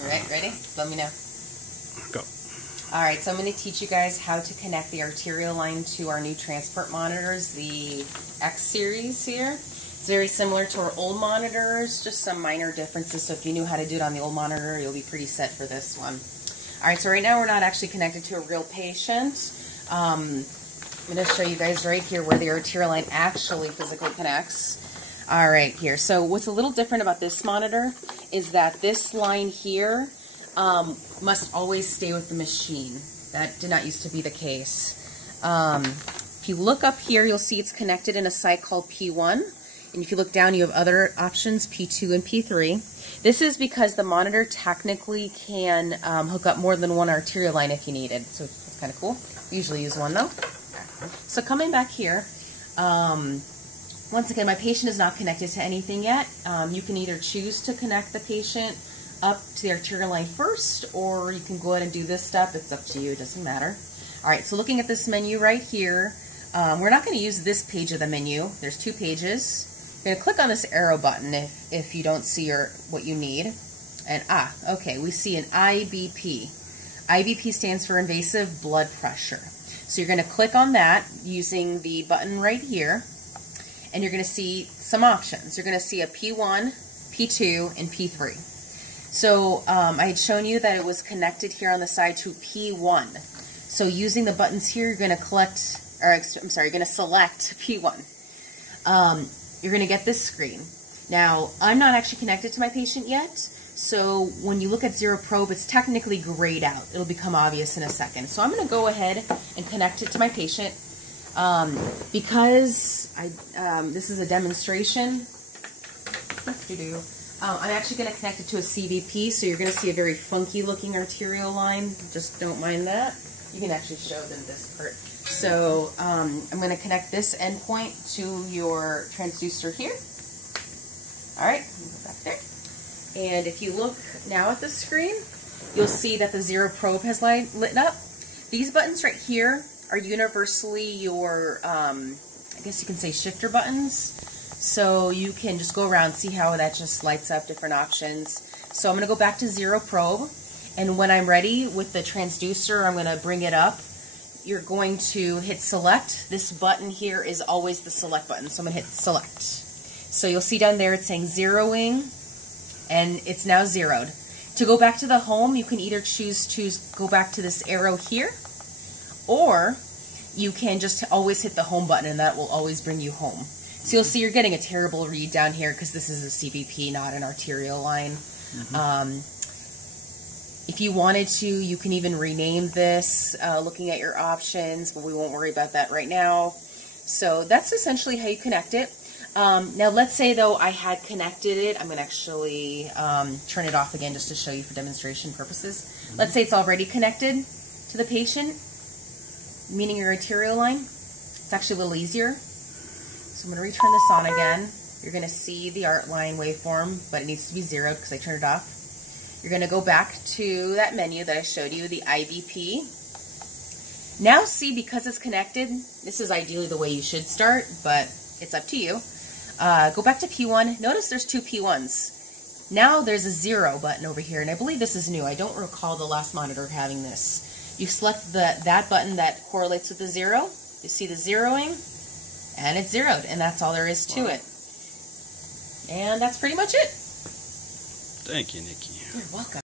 All right, ready? Let me know. Go. All right, so I'm going to teach you guys how to connect the arterial line to our new transport monitors, the X series here. It's very similar to our old monitors, just some minor differences. So if you knew how to do it on the old monitor, you'll be pretty set for this one. All right, so right now we're not actually connected to a real patient. I'm going to show you guys right here where the arterial line actually physically connects. All right, here. So what's a little different about this monitor is that this line here must always stay with the machine. That did not used to be the case. If you look up here, you'll see it's connected in a site called P1. And if you look down, you have other options, P2 and P3. This is because the monitor technically can hook up more than one arterial line if you need it. So it's kind of cool. We usually use one though. So coming back here, once again, my patient is not connected to anything yet. You can either choose to connect the patient up to the arterial line first, or you can go ahead and do this step. It's up to you. It doesn't matter. All right, so looking at this menu right here, we're not going to use this page of the menu. There's two pages. You're going to click on this arrow button if you don't see what you need. And okay, we see an IBP. IBP stands for invasive blood pressure. So you're going to click on that using the button right here. And you're going to see some options. You're going to see a P1, P2, and P3. So I had shown you that it was connected here on the side to P1. So using the buttons here, you're going to you're going to select P1. You're going to get this screen. Now, I'm not actually connected to my patient yet. So when you look at Zero Probe, it's technically grayed out. It'll become obvious in a second. So I'm going to go ahead and connect it to my patient. Because this is a demonstration, I'm actually going to connect it to a CBP, so you're going to see a very funky looking arterial line. Just don't mind that. You can actually show them this part. So I'm going to connect this endpoint to your transducer here. All right, go back there. And if you look now at the screen, you'll see that the Zero Probe has lit up. These buttons right here are universally your, I guess you can say shifter buttons. So you can just go around, see how that just lights up different options. So I'm going to go back to Zero Probe, and when I'm ready with the transducer, I'm going to bring it up. You're going to hit select. This button here is always the select button, so I'm going to hit select. So you'll see down there it's saying zeroing, and it's now zeroed. To go back to the home, you can either choose to go back to this arrow here, or you can just always hit the home button and that will always bring you home. So you'll see you're getting a terrible read down here because this is a CBP, not an arterial line. If you wanted to, you can even rename this looking at your options, but we won't worry about that right now. So that's essentially how you connect it. Now let's say though I had connected it. I'm going to actually turn it off again just to show you for demonstration purposes. Let's say it's already connected to the patient, meaning your arterial line. It's actually a little easier. So I'm going to return this on again. You're going to see the art line waveform, but it needs to be zeroed because I turned it off. You're going to go back to that menu that I showed you, the IBP. Now see, because it's connected, this is ideally the way you should start, but it's up to you. Go back to P1. Notice there's two P1s. Now there's a zero button over here, and I believe this is new. I don't recall the last monitor having this. You select that button that correlates with the zero. You see the zeroing, and it's zeroed, and that's all there is to it. And that's pretty much it. Thank you, Nikki. You're welcome.